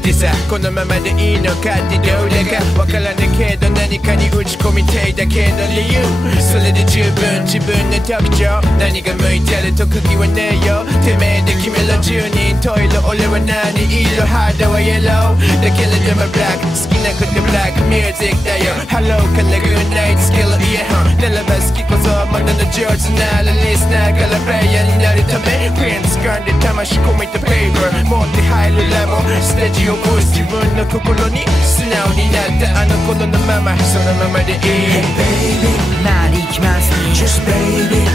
ってさ、このままでいいのかってどうだかわからないけど、何かに打ち込みたいだけの理由、それで十分自分の特徴、何が向いてる特技はねえよ、てめえで決めろ10人トイレ、俺は何色、肌はイエローだけれどもブラック、好きなことブラックミュージックだよ。ハローからグッナイトスキルイヤホンならば好きこそものの上手ならリスナーからプレイヤーになるため、プリンツ掴んで魂込めたペーパー持って入るラボステージをブース、自分の心に素直になったあの頃のまま、そのままでいい。 Hey baby 周り行きます Just baby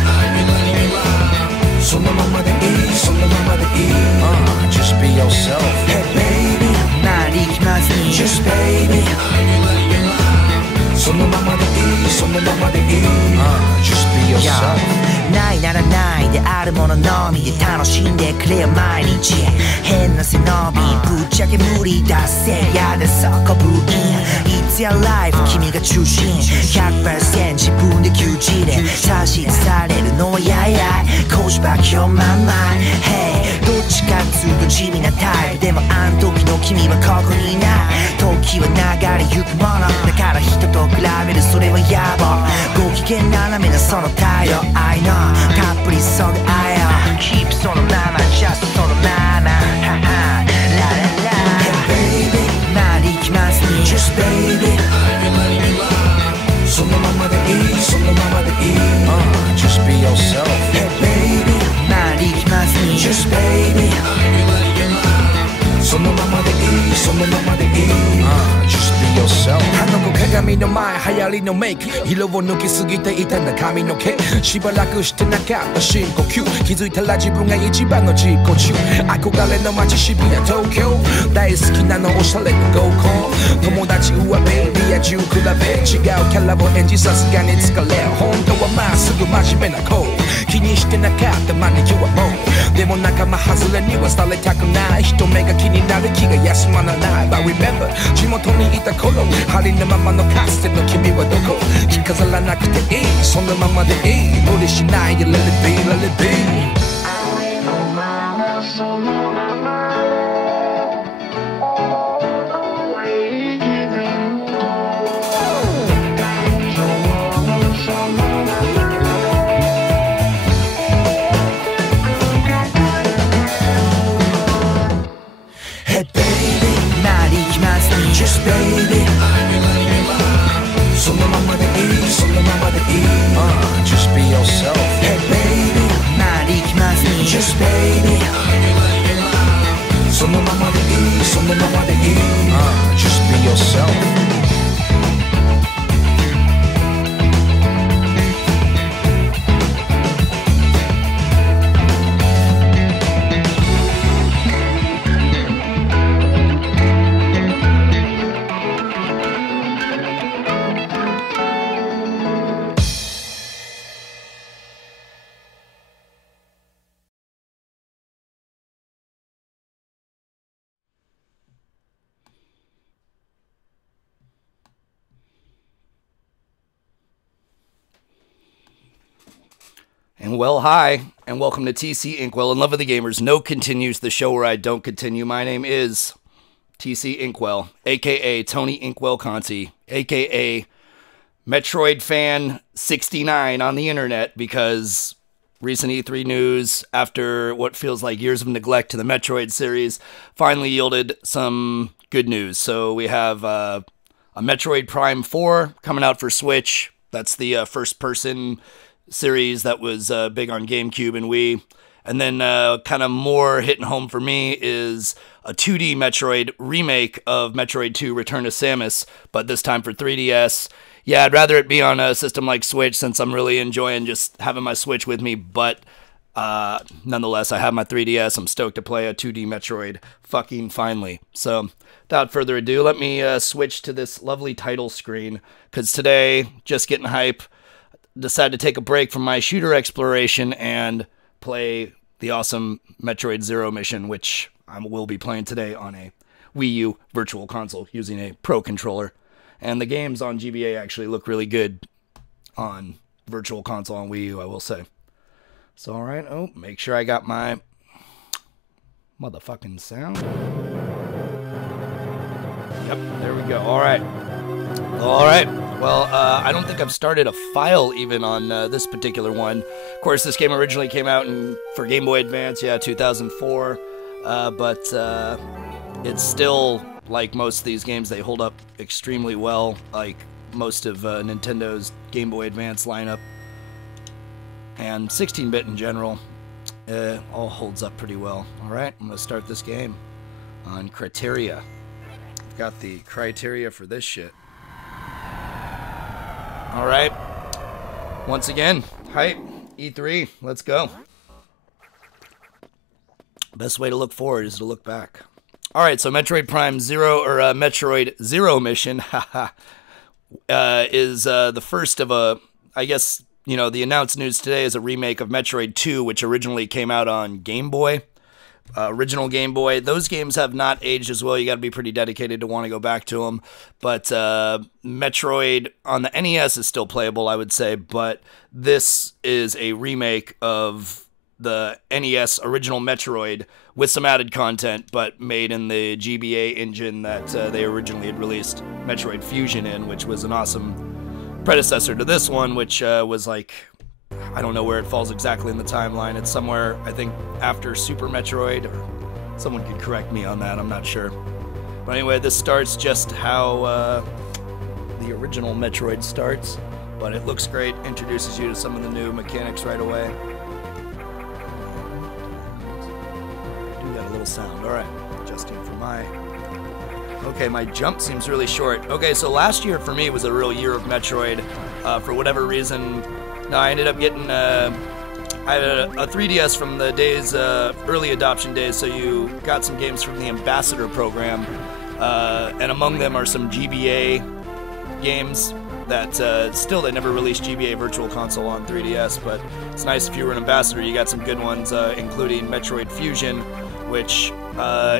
そのままでいい、そのままでいい、Just be yourself. Hey baby 周り行きます Just baby そのままでいい、そのままでいい、Just be yourself. ないならないであるもののみで楽しんでくれよ毎日、変な背伸びぶっちゃけ無理だせやでそこブイン It's your life 君が中心 100% 自分で牛耳れ指図されるのはやいやい Coach back your my mind Hey どっちかっつうと地味なタイプでもあん時の君はここにいない、時は流れゆくものだから人と比べるそれは野望、ご機嫌斜めなその態度 I know たっぷりそぐ愛を Keep そのまま Just そのままラララ Hey baby 周り行きますね Just baby そのままでいい、そのままでいい、Just be yourself. Hey baby 周り行きますね Just baby そのままでいい、そのままでいい、Just be yourself. あの子鏡の前流行りのメイク、色を抜きすぎていたんだ髪の毛、しばらくしてなかった深呼吸、気づいたら自分が一番の自己中、憧れの街渋谷東京、大好きなのおしゃれの合コン、友達上辺リア充比べ違うキャラを演じさすがに疲れる、本当はまっすぐ真面目な子、気にしてなかったマニキュアもでも仲間外れにはされたくない、人目が気になる気が休まらない But remember 地元にいた頃、ありのままのかつての君はどこ、着飾らなくていい、そのままでいい、無理しないで Let it be, let it be。Just baby そのままでいい、そのままでいい、Just be yourself. Hey baby 周り行きます Just baby そのままでいい、そのままでいい、Just be yourself. And well, hi, and welcome to t.c.inkwell, in love with the gamers. No continues, the show where I don't continue. My name is t.c.inkwell, a.k.a. Tony Inkwell Conti, a.k.a. Metroid Fan 69 on the internet, because recent E3 news, after what feels like years of neglect to the Metroid series, finally yielded some good news. So we have a Metroid Prime 4 coming out for Switch. That's the first-person series that was big on GameCube and Wii. And then kind of more hitting home for me is a 2D Metroid remake of Metroid 2 Return to Samus, but this time for 3DS. Yeah, I'd rather it be on a system like Switch, since I'm really enjoying just having my Switch with me, but nonetheless, I have my 3DS. I'm stoked to play a 2D Metroid fucking finally. So without further ado, let me switch to this lovely title screen, because today, just getting hype, decided to take a break from my shooter exploration and play the awesome Metroid Zero mission, which I will be playing today on a Wii U Virtual Console using a Pro Controller. And the games on GBA actually look really good on Virtual Console on Wii U, I will say. So, alright, make sure I got my motherfucking sound. Yep, there we go. All right. Well, I don't think I've started a file even on this particular one. Of course, this game originally came out for Game Boy Advance, 2004. But it's still, like most of these games, they hold up extremely well, like most of Nintendo's Game Boy Advance lineup. And 16-bit in general, all holds up pretty well. All right, I'm going to start this game on Criteria. I've got the criteria for this shit. All right. Once again, hype, E3, let's go. Best way to look forward is to look back. All right, so Metroid Prime Zero, or Metroid Zero Mission, is the first of I guess, the announced news today is a remake of Metroid 2, which originally came out on Game Boy. Original Game Boy. Those games have not aged as well. You got to be pretty dedicated to want to go back to them. But Metroid on the NES is still playable, I would say. But this is a remake of the NES original Metroid with some added content, but made in the GBA engine that they originally had released Metroid Fusion in, which was an awesome predecessor to this one, which was like, I don't know where it falls exactly in the timeline. It's somewhere, I think, after Super Metroid, or someone could correct me on that, I'm not sure. But anyway, this starts just how the original Metroid starts, but it looks great, introduces you to some of the new mechanics right away. Do that a little sound. All right, adjusting for my... Okay, my jump seems really short. Okay, so last year for me was a real year of Metroid. For whatever reason... No, I ended up getting I had a 3DS from the days, early adoption days, so you got some games from the Ambassador program, and among them are some GBA games that still they never released GBA Virtual Console on 3DS, but it's nice if you were an Ambassador, you got some good ones, including Metroid Fusion, which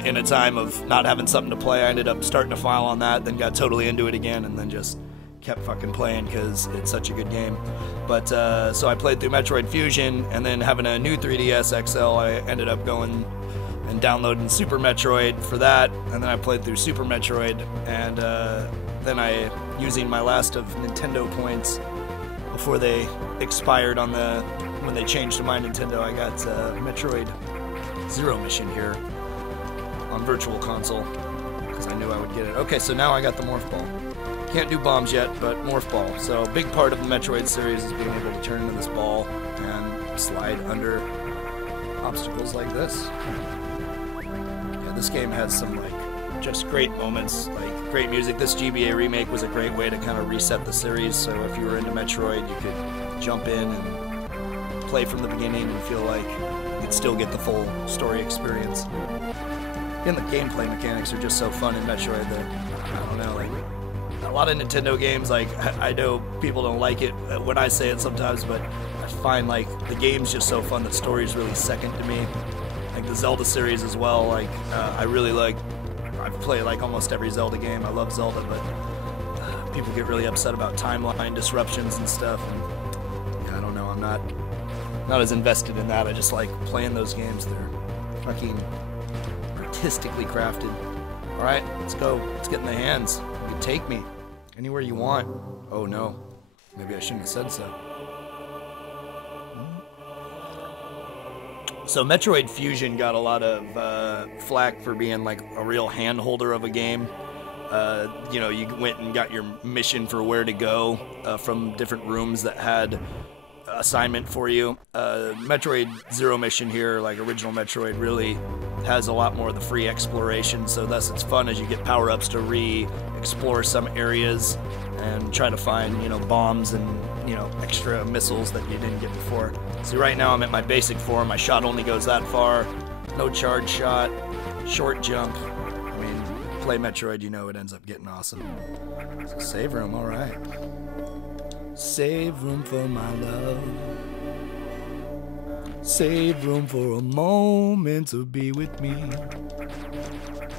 in a time of not having something to play, I ended up starting a file on that, then got totally into it again, and then just kept fucking playing because it's such a good game. But so I played through Metroid Fusion, and then having a new 3DS XL, I ended up going and downloading Super Metroid for that, and then I played through Super Metroid, and then I, using my last of Nintendo points before they expired on when they changed to my Nintendo, I got Metroid Zero Mission here on Virtual Console because I knew I would get it. Okay, so now I got the Morph Ball. Can't do bombs yet, but Morph Ball. So a big part of the Metroid series is being able to turn into this ball and slide under obstacles like this. Yeah, this game has some just great moments, great music. This GBA remake was a great way to kind of reset the series. So if you were into Metroid, you could jump in and play from the beginning and feel like you'd still get the full story experience. And the gameplay mechanics are just so fun in Metroid that, I don't know, a lot of Nintendo games, I know people don't like it when I say it sometimes, but I find the game's just so fun, the story's really second to me. Like the Zelda series as well, I really I've played almost every Zelda game. I love Zelda, but people get really upset about timeline disruptions and stuff, and yeah, I don't know, I'm not as invested in that. I just like playing those games. They're fucking artistically crafted. Alright, let's go. Let's get in the hands. You can take me anywhere you want. Oh no. Maybe I shouldn't have said so. So Metroid Fusion got a lot of flack for being a real hand holder of a game. You went and got your mission for where to go from different rooms that had assignment for you. Metroid Zero Mission here, original Metroid, really has a lot more of the free exploration, so thus it's fun as you get power-ups to re-explore some areas and try to find, bombs and, extra missiles that you didn't get before. See, right now I'm at my basic form. My shot only goes that far. No charge shot, short jump. I mean, play Metroid, it ends up getting awesome. So save room, alright. Save room for my love. Save room for a moment to be with me.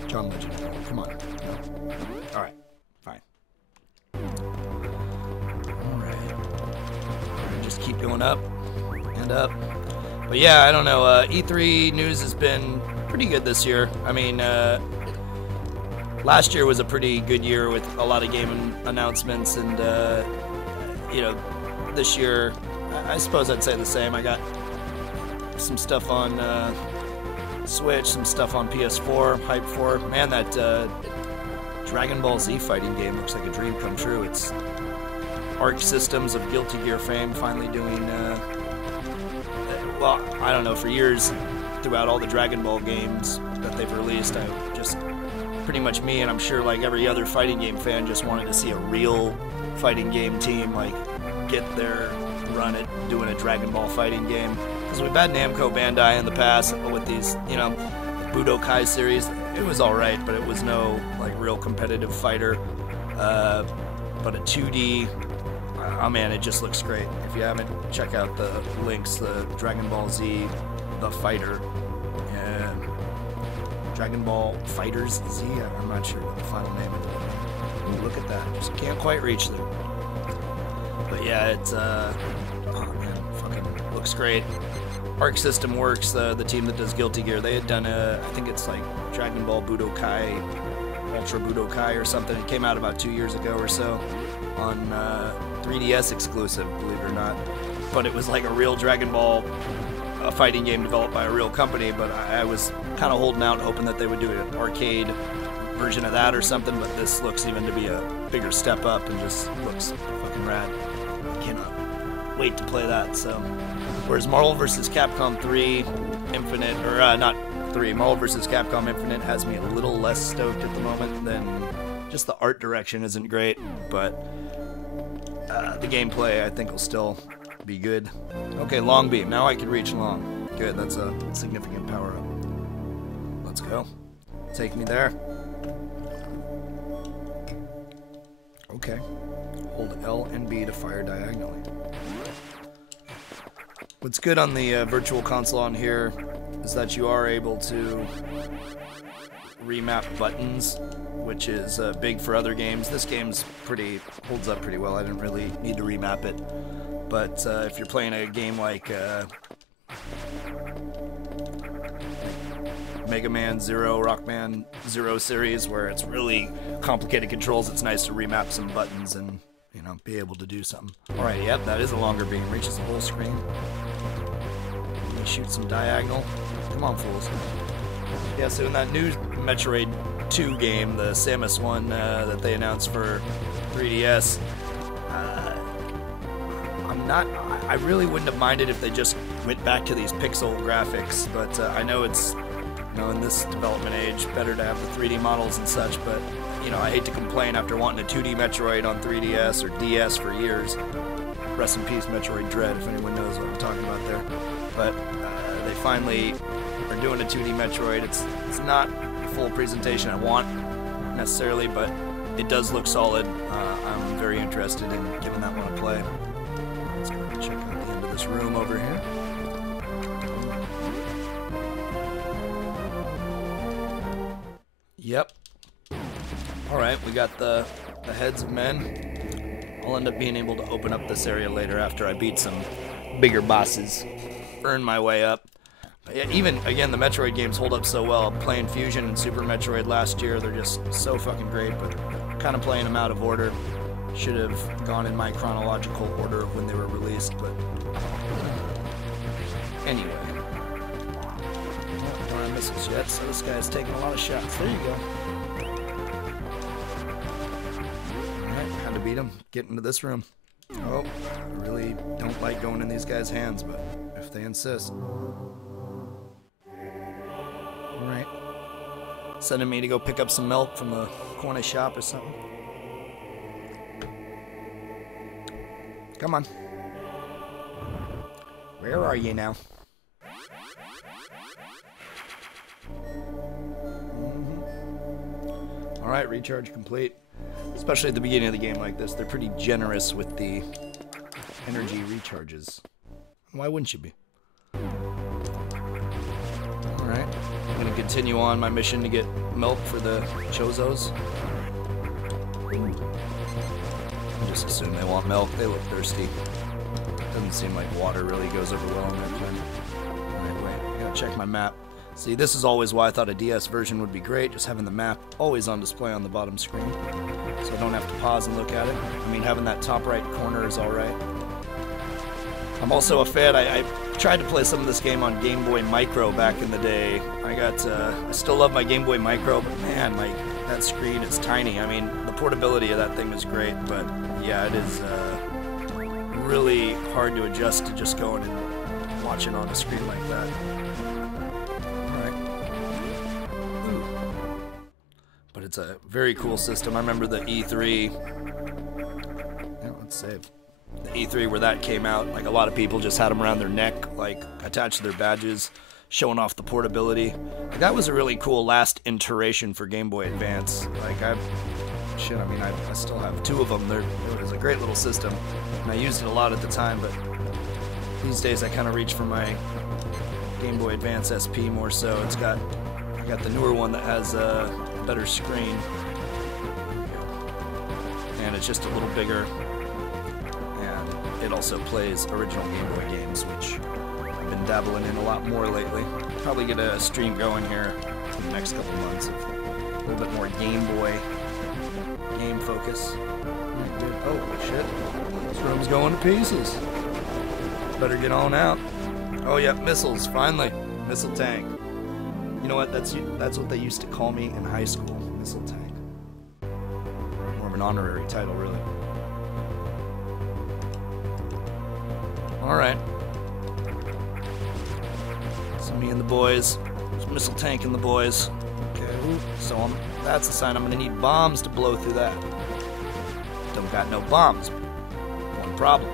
John Legend, come on. No. Alright, fine. Alright. Just keep going up and up. But yeah, I don't know. E3 news has been pretty good this year. I mean, last year was a pretty good year with a lot of game announcements, and you know, this year I suppose I'd say the same. I got some stuff on Switch, some stuff on PS4, hype for. Man, that Dragon Ball Z fighting game looks like a dream come true. It's Arc Systems of Guilty Gear fame finally doing, well, I don't know, for years throughout all the Dragon Ball games that they've released, I just, pretty much me, and I'm sure like every other fighting game fan, just wanted to see a real fighting game team like get their run at doing a Dragon Ball fighting game. Because we've had Namco Bandai in the past with these, you know, Budokai series. It was alright, but it was no like real competitive fighter. But a 2D, oh man, it just looks great. If you haven't, check out the links, the Dragon Ball Z, The Fighter, and Dragon Ball Fighters Z, I'm not sure what the final name of it is. Ooh, look at that, just can't quite reach there. But yeah, it's, oh man, fucking looks great. Arc System Works, the team that does Guilty Gear, they had done I think it's like Dragon Ball Budokai, Ultra Budokai or something. It came out about 2 years ago or so on 3DS exclusive, believe it or not. But it was like a real Dragon Ball fighting game developed by a real company, but I was kind of holding out hoping that they would do an arcade version of that or something, but this looks even to be a bigger step up and just looks fucking rad. I cannot wait to play that, so... Whereas Marvel vs. Capcom 3 Infinite, or not 3, Marvel vs. Capcom Infinite has me a little less stoked at the moment than just the art direction isn't great, but the gameplay I think will still be good. Okay, Long Beam. Now I can reach Long. Good, that's a significant power up. Let's go. Take me there. Okay. Hold L and B to fire diagonally. What's good on the Virtual Console on here is that you are able to remap buttons, which is big for other games. This game's holds up pretty well. I didn't really need to remap it. But if you're playing a game like Mega Man Zero, Rockman Zero series, where it's really complicated controls, it's nice to remap some buttons and, you know, be able to do something. Alright, yep, that is a longer beam. Reaches the whole screen. Shoot some diagonal. Come on, fools. Yeah, so in that new Metroid 2 game, the Samus one that they announced for 3DS, I really wouldn't have minded if they just went back to these pixel graphics, but I know it's, you know, in this development age, better to have the 3D models and such, but, you know, I hate to complain after wanting a 2D Metroid on 3DS or DS for years. Rest in peace, Metroid Dread, if anyone knows what I'm talking about there. But they finally are doing a 2D Metroid. It's not a full presentation I want, necessarily, but it does look solid. I'm very interested in giving that one a play. Let's go check out the end of this room over here. Yep. Alright, we got the heads of men. I'll end up being able to open up this area later after I beat some bigger bosses. Earn my way up. But yeah, even, again, the Metroid games hold up so well. Playing Fusion and Super Metroid last year, they're just so fucking great, but kind of playing them out of order. Should have gone in my chronological order of when they were released, but anyway. Don't have missiles yet, so this guy's taking a lot of shots. There you go. Alright, had to beat him. Get into this room. Oh, I really don't like going in these guys' hands, but if they insist. Alright. Sending me to go pick up some milk from the corner shop or something. Come on. Where are you now? Alright, recharge complete. Especially at the beginning of the game like this, they're pretty generous with the energy recharges. Why wouldn't you be? Alright, I'm gonna continue on my mission to get milk for the Chozos. I just assume they want milk, they look thirsty. Doesn't seem like water really goes over well on their planet. Alright, wait, I gotta check my map. See, this is always why I thought a DS version would be great, just having the map always on display on the bottom screen, so I don't have to pause and look at it. I mean, having that top right corner is alright. I'm also a fan. I tried to play some of this game on Game Boy Micro back in the day. I still love my Game Boy Micro, but man, that screen is tiny. I mean, the portability of that thing is great, but yeah, it is really hard to adjust to just going and watching on a screen like that. But it's a very cool system. I remember the E3. Yeah, let's save. The E3 where that came out, like a lot of people just had them around their neck, like attached to their badges, showing off the portability. Like, that was a really cool last iteration for Game Boy Advance. Like, I still have 2 of them. It was a great little system, and I used it a lot at the time, but these days I kind of reach for my Game Boy Advance SP more so. I got the newer one that has a better screen, and it's just a little bigger, and it also plays original Game Boy games, which I've been dabbling in a lot more lately. Probably get a stream going here in the next couple months of a little bit more Game Boy game focus. Oh shit, this room's going to pieces. Better get on out. Oh yeah, missiles, finally. Missile tank. You know what, that's what they used to call me in high school, Missile Tank. More of an honorary title, really. Alright. So me and the boys. There's Missile Tank and the boys. Okay, so that's a sign I'm gonna need bombs to blow through that. Don't got no bombs. One problem.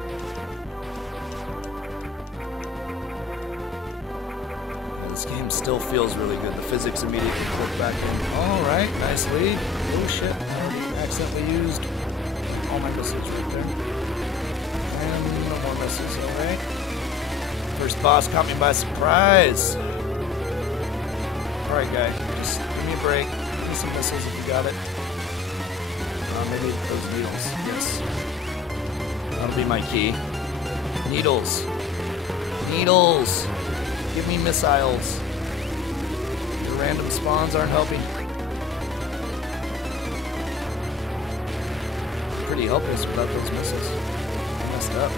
This game still feels really good. The physics immediately click back in. Alright, nice lead. Oh shit, I already accidentally used all my missiles right there. And no more missiles, alright. First boss caught me by surprise. Alright guy, just give me a break. Give me some missiles if you got it. Maybe those needles, yes. That'll be my key. Needles. Needles. Give me missiles. The random spawns aren't helping. Pretty helpless without those missiles. Messed up.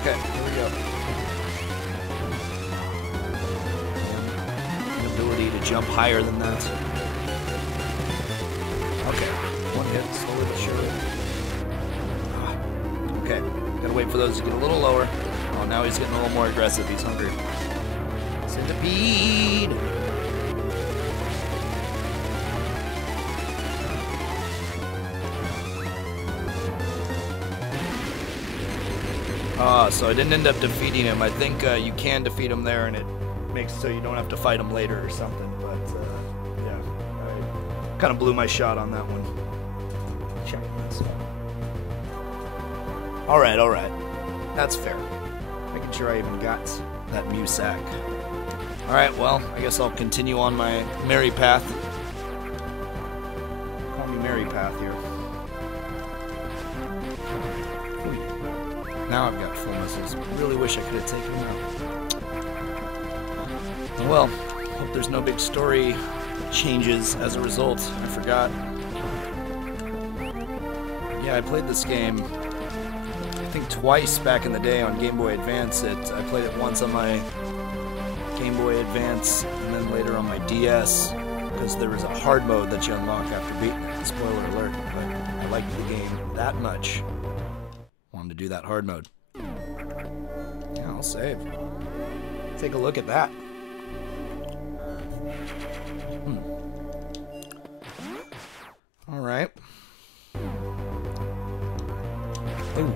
Okay, here we go. An ability to jump higher than that. Okay, one hit, slowly but surely. Okay, gotta wait for those to get a little lower. Oh, now he's getting a little more aggressive. He's hungry. Centipede! So I didn't end up defeating him. I think you can defeat him there, and it makes it so you don't have to fight him later or something. But yeah, I kind of blew my shot on that one. Check this out. All right. That's fair. Making sure I even got that Musac. Alright, well, I guess I'll continue on my merry path. Call me Merry Path here. Now I've got full missiles. Really wish I could have taken them out. Well, hope there's no big story changes as a result. I forgot. Yeah, I played this game, I think twice back in the day on Game Boy Advance. I played it once on my Game Boy Advance, and then later on my DS, because there was a hard mode that you unlock after beating it. Spoiler alert, but I liked the game that much. Wanted to do that hard mode. Yeah, I'll save. Take a look at that. Alright. Ooh.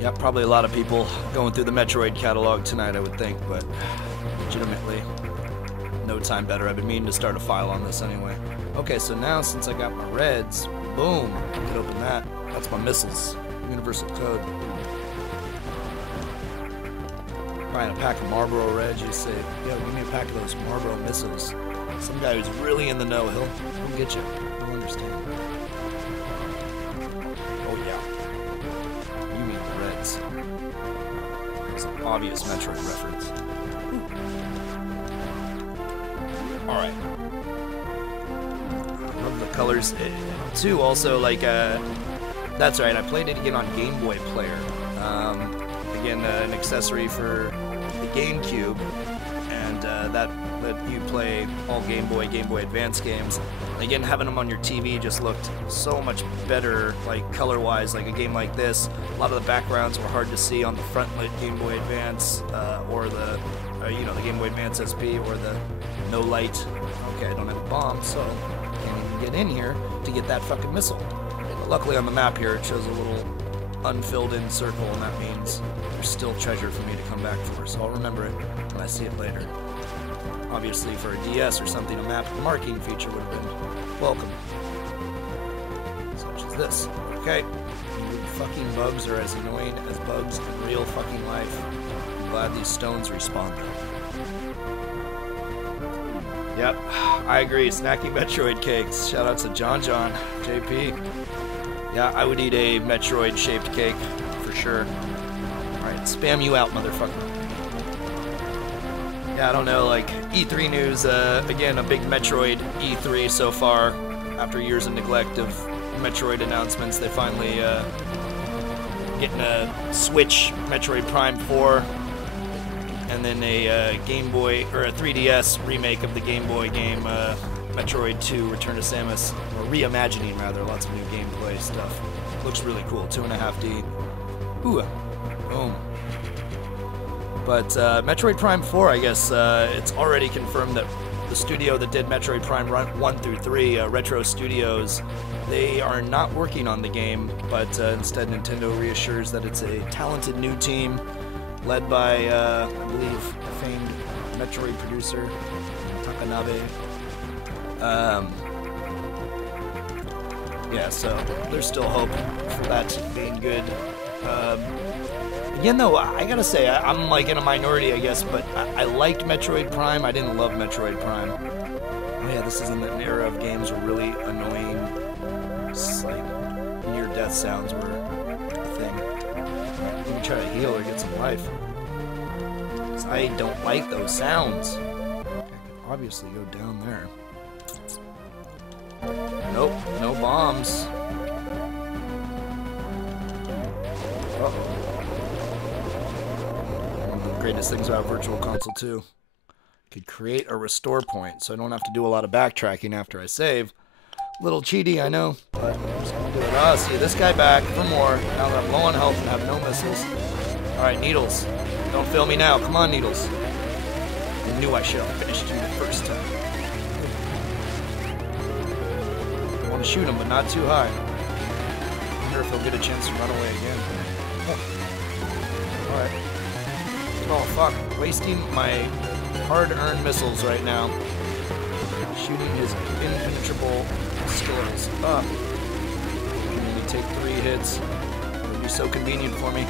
Yeah, probably a lot of people going through the Metroid catalog tonight, I would think, but legitimately, no time better. I've been meaning to start a file on this anyway. Okay, so now since I got my reds, boom, I can open that. That's my missiles. Universal code. Buying a pack of Marlboro Reds, you say, yo, give me a pack of those Marlboro missiles. Some guy who's really in the know, he'll get you. He'll understand. Oh yeah. You mean the Reds. It's an obvious Metroid reference. Alright. Love the colors too. Also, like, that's right, I played it again on Game Boy Player. Again, an accessory for the GameCube, and that let you play all Game Boy Advance games. Again, having them on your TV just looked so much better, like color-wise. Like a game like this, a lot of the backgrounds were hard to see on the front-lit Game Boy Advance, or the, you know, the Game Boy Advance SP, or the no light. Okay, I don't have a bomb, so I can't even get in here to get that fucking missile. But luckily on the map here, it shows a little unfilled-in circle, and that means there's still treasure for me to come back for. So I'll remember it when I see it later. Obviously, for a DS or something, a map marking feature would have been welcome. Such as this. Okay. You fucking bugs are as annoying as bugs in real fucking life. I'm glad these stones respawn though. Yep, I agree. Snacky Metroid cakes. Shout out to John JP. Yeah, I would eat a Metroid-shaped cake for sure. Alright, spam you out, motherfucker. Yeah, I don't know, like, E3 news, again, a big Metroid E3 so far. After years of neglect of Metroid announcements, they finally, getting a Switch Metroid Prime 4, and then a Game Boy, or a 3DS remake of the Game Boy game, Metroid 2 Return to Samus, or reimagining rather, lots of new gameplay stuff. Looks really cool, 2.5D. Ooh, boom. But Metroid Prime 4, I guess, it's already confirmed that the studio that did Metroid Prime 1 through 3, Retro Studios, they are not working on the game, but instead Nintendo reassures that it's a talented new team led by, I believe, famed Metroid producer Takanabe. Yeah, so there's still hope for that being good. Again, though, I gotta say, I'm like in a minority, I guess, but I liked Metroid Prime. I didn't love Metroid Prime. Oh yeah, this is in an era of games where really annoying, like, near-death sounds were a thing. Let me try to heal or get some life. 'Cause I don't like those sounds. I could obviously go down there. Nope, no bombs. Uh-oh. One of the greatest things about Virtual Console 2. Could create a restore point, so I don't have to do a lot of backtracking after I save. Little cheaty, I know, but I'm just gonna do it. Ah, see this guy back for more, now that I'm low on health and have no missiles. Alright, Needles. Don't fail me now. Come on, Needles. I knew I should have finished you the first time. I want to shoot him, but not too high. I wonder if he'll get a chance to run away again. Oh. Alright. Oh, fuck. Wasting my hard-earned missiles right now. Shooting his impenetrable skills up. Can only take 3 hits. It would be so convenient for me.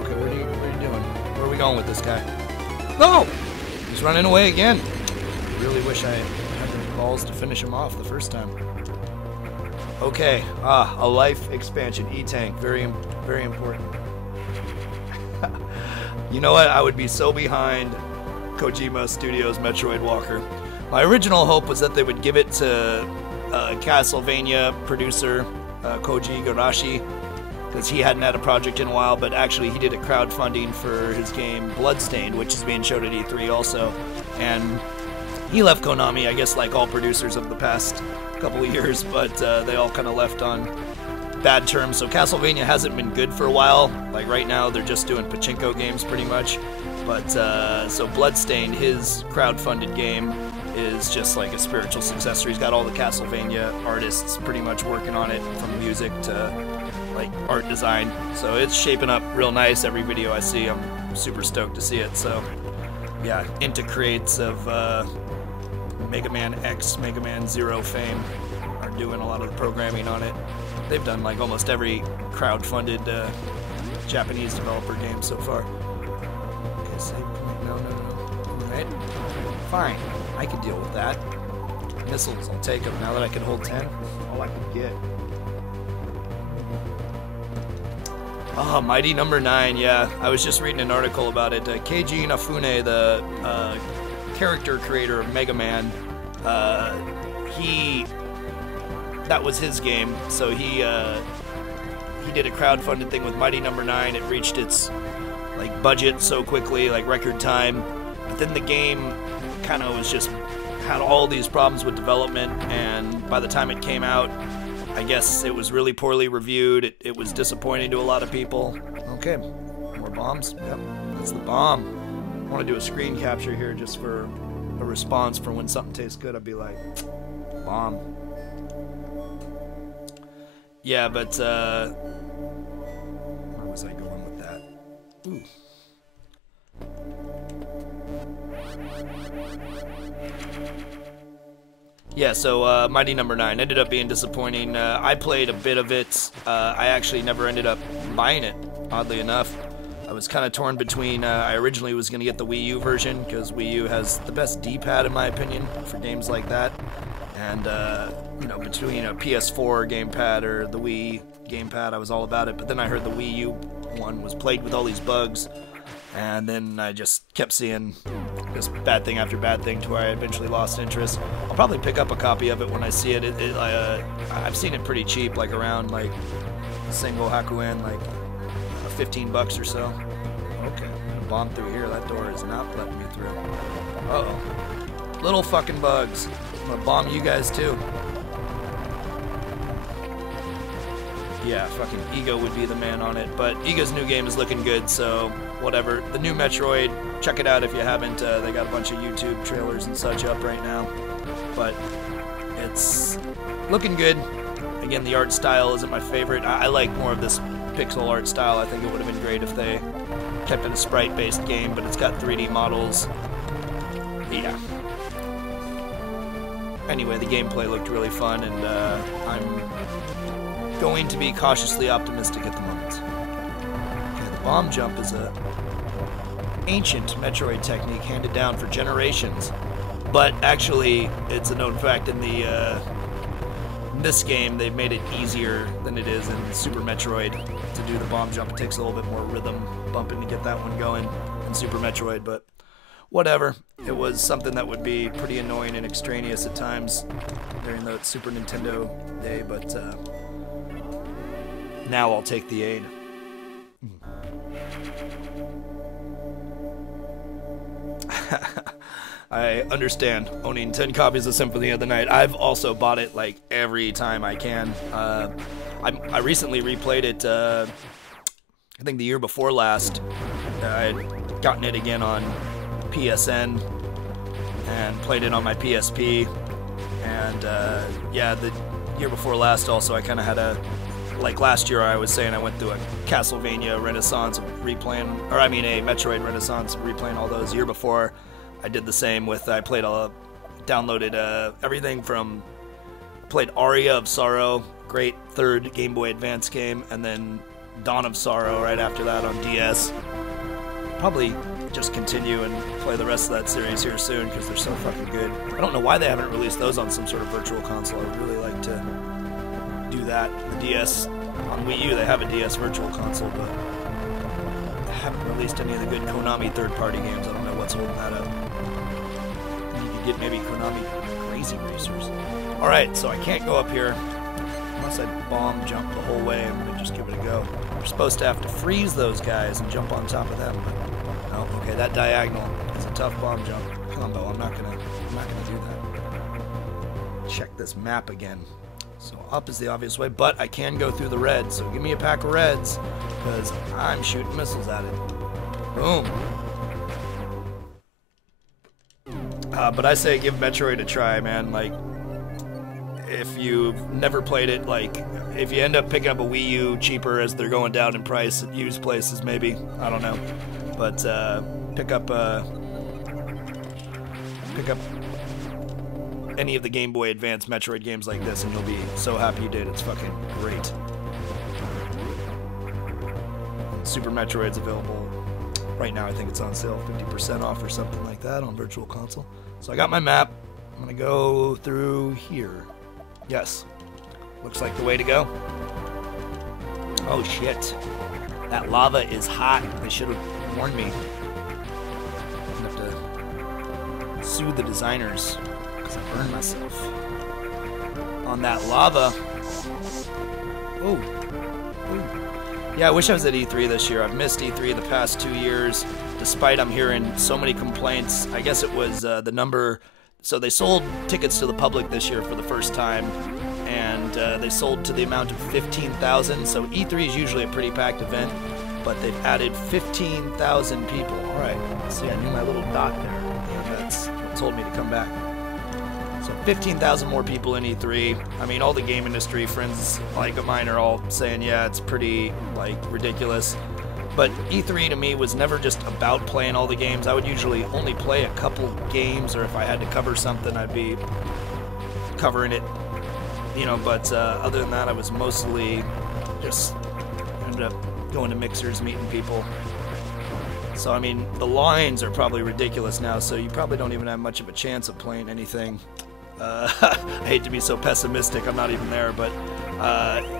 Okay, what are you doing? Where are we going with this guy? No! He's running away again. I really wish I had the balls to finish him off the first time. Okay, a life expansion, E-Tank, very, very important. You know what? I would be so behind Kojima Studios' Metroid Walker. My original hope was that they would give it to Castlevania producer Koji Igarashi, because he hadn't had a project in a while, but actually he did a crowdfunding for his game Bloodstained, which is being showed at E3 also, and he left Konami, I guess like all producers of the past couple of years, but they all kind of left on bad terms, so Castlevania hasn't been good for a while. Like right now they're just doing pachinko games pretty much, but so Bloodstained, his crowdfunded game, is just like a spiritual successor. He's got all the Castlevania artists pretty much working on it, from music to like art design, so it's shaping up real nice. Every video I see, I'm super stoked to see it. So yeah, into creates of Mega Man X, Mega Man Zero fame are doing a lot of the programming on it. They've done like almost every crowd-funded Japanese developer game so far. Okay, save point. No. Alright. Fine. I can deal with that. Missiles, I'll take them. Now that I can hold 10, all I can get. Oh, Mighty Number 9, yeah. I was just reading an article about it. Keiji Inafune, the character creator of Mega Man, that was his game, so he did a crowdfunded thing with Mighty Number 9. It reached its like budget so quickly, like record time. But then the game kind of was just had all these problems with development, and by the time it came out, I guess it was really poorly reviewed. It was disappointing to a lot of people. Okay, more bombs. Yep, that's the bomb. I want to do a screen capture here just for a response for when something tastes good. I'd be like, bomb. Yeah, but where was I going with that? Ooh. Yeah, so Mighty Number 9 ended up being disappointing. I played a bit of it. I actually never ended up buying it, oddly enough. I was kind of torn between, I originally was going to get the Wii U version, because Wii U has the best D-pad, in my opinion, for games like that. And, you know, between a PS4 gamepad or the Wii gamepad, I was all about it. But then I heard the Wii U one was plagued with all these bugs. And then I just kept seeing just bad thing after bad thing to where I eventually lost interest. I'll probably pick up a copy of it when I see it. I've seen it pretty cheap, like around like a single Hakuen, like 15 bucks or so. Okay, I'm gonna bomb through here. That door is not letting me through. Uh-oh. Little fucking bugs. I'm gonna bomb you guys too. Yeah, fucking Ego would be the man on it, but Ego's new game is looking good, so whatever. The new Metroid, check it out if you haven't. They got a bunch of YouTube trailers and such up right now, but it's looking good. Again, the art style isn't my favorite. I like more of this pixel art style. I think it would have been great if they kept it a sprite-based game, but it's got 3D models. Yeah. Anyway, the gameplay looked really fun, and I'm going to be cautiously optimistic at the moment. Okay, the bomb jump is a ancient Metroid technique handed down for generations, but actually it's a known fact in the this game they've made it easier than it is in Super Metroid to do the bomb jump. It takes a little bit more rhythm bumping to get that one going in Super Metroid, but whatever. It was something that would be pretty annoying and extraneous at times during the Super Nintendo day, but now I'll take the aid. I understand owning 10 copies of Symphony of the Night. I've also bought it like every time I can. I recently replayed it, I think the year before last. I'd gotten it again on PSN and played it on my PSP. And yeah, the year before last also I kind of had a, like last year I was saying I went through a Castlevania Renaissance replaying, or I mean a Metroid Renaissance replaying all those. Year before I did the same with, I played downloaded everything from, played Aria of Sorrow, great third Game Boy Advance game, and then Dawn of Sorrow right after that on DS. Probably just continue and play the rest of that series here soon because they're so fucking good. I don't know why they haven't released those on some sort of virtual console. I would really like to do that. The DS, on Wii U they have a DS virtual console, but they haven't released any of the good Konami third-party games. I don't know what's holding that up. You could get maybe Konami Crazy Racers. Alright, so I can't go up here unless I bomb jump the whole way. I'm gonna just give it a go. We're supposed to have to freeze those guys and jump on top of them, but no. Okay, that diagonal is a tough bomb jump combo. I'm not gonna do that. Check this map again. So up is the obvious way, but I can go through the red, so give me a pack of reds, because I'm shooting missiles at it. Boom. But I say give Metroid a try, man. Like, if you've never played it, like, if you end up picking up a Wii U cheaper as they're going down in price at used places, maybe, I don't know. But pick up any of the Game Boy Advance Metroid games like this, and you'll be so happy you did. It's fucking great. Super Metroid's available right now. I think it's on sale, 50% off or something like that on Virtual Console. So I got my map. I'm gonna go through here. Yes, looks like the way to go. Oh shit, That lava is hot. They should have warned me. I'm gonna have to sue the designers because I burned myself on that lava. Oh. Yeah, I wish I was at E3 this year. I've missed E3 the past 2 years, despite I'm hearing so many complaints. I guess it was the number. So they sold tickets to the public this year for the first time, and they sold to the amount of 15,000. So E3 is usually a pretty packed event, but they've added 15,000 people. All right, see, I knew my little dot there. Yeah, that's what told me to come back. So 15,000 more people in E3. I mean, all the game industry friends like of mine are all saying, yeah, it's pretty, like, ridiculous. But E3 to me was never just about playing all the games. I would usually only play a couple games, or if I had to cover something, I'd be covering it, you know, but other than that, I was mostly just ended up going to mixers, meeting people. So, I mean, the lines are probably ridiculous now, so you probably don't even have much of a chance of playing anything. I hate to be so pessimistic, I'm not even there, but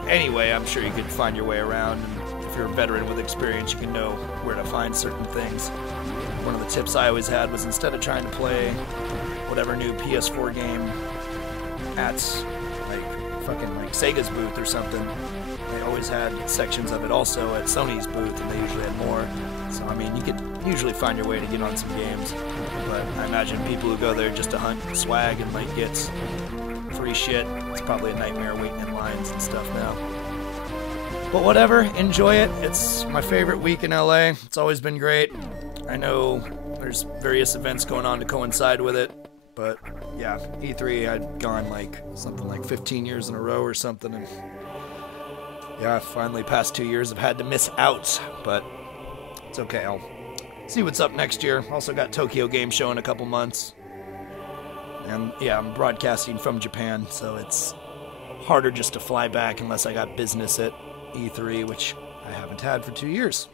anyway, I'm sure you could find your way around, and if you're a veteran with experience, you can know where to find certain things. One of the tips I always had was, instead of trying to play whatever new PS4 game at, like, fucking, like, Sega's booth or something, they always had sections of it also at Sony's booth, and they usually had more. So, I mean, you could usually find your way to get on some games, but I imagine people who go there just to hunt swag and, like, get free shit, it's probably a nightmare waiting in lines and stuff now. But whatever, enjoy it. It's my favorite week in LA. It's always been great. I know there's various events going on to coincide with it, but yeah, E3, I'd gone like something like 15 years in a row or something, and yeah, finally past 2 years I've had to miss out, but it's okay. I'll see what's up next year. Also got Tokyo Game Show in a couple months. And yeah, I'm broadcasting from Japan, so it's harder just to fly back unless I got business at E3, which I haven't had for 2 years.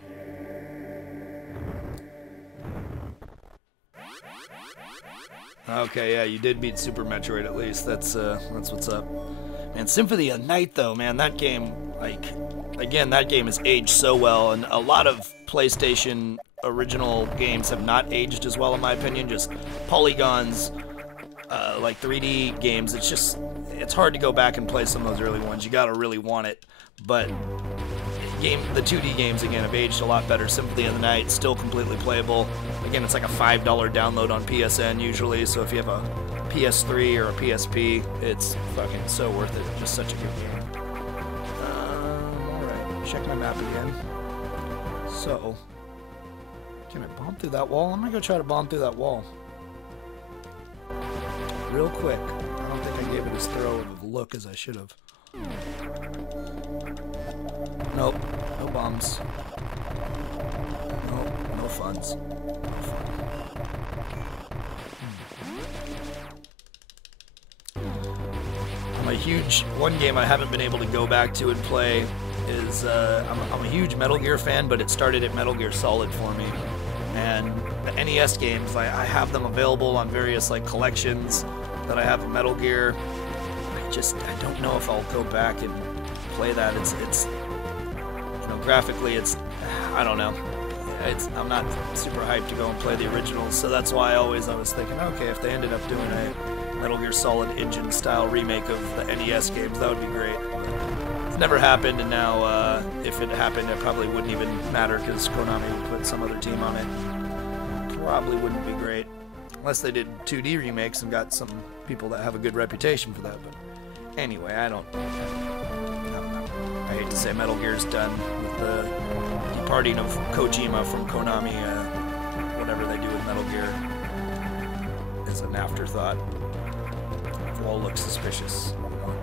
Okay, yeah, you did beat Super Metroid at least. That's what's up. Man, Symphony of the Night though, man, that game, like, again, that game has aged so well, and a lot of PlayStation original games have not aged as well in my opinion. Just polygons, like 3D games, it's hard to go back and play some of those early ones. You gotta really want it. But the 2D games, again, have aged a lot better. Symphony of the Night, still completely playable. Again, it's like a $5 download on PSN usually, so if you have a PS3 or a PSP, it's fucking so worth it. Just such a good game. Alright, check my map again. So, can I bomb through that wall? I'm gonna go try to bomb through that wall. Real quick. I don't think I gave it as thorough of a look as I should have. Nope, no bombs. Nope, no funds. One game I haven't been able to go back to and play is, I'm a huge Metal Gear fan, but it started at Metal Gear Solid for me. And the NES games, I have them available on various, like, collections that I have of Metal Gear. I don't know if I'll go back and play that. It's you know, graphically, I don't know. I'm not super hyped to go and play the originals, so that's why I was thinking, okay, if they ended up doing a Metal Gear Solid engine style remake of the NES games, that would be great. It's never happened, and now if it happened, it probably wouldn't even matter because Konami would put some other team on it. Probably wouldn't be great. Unless they did 2D remakes and got some people that have a good reputation for that. But anyway, I don't know. I hate to say Metal Gear's done with the departing of Kojima from Konami. Whatever they do with Metal Gear is an afterthought. It all looks suspicious.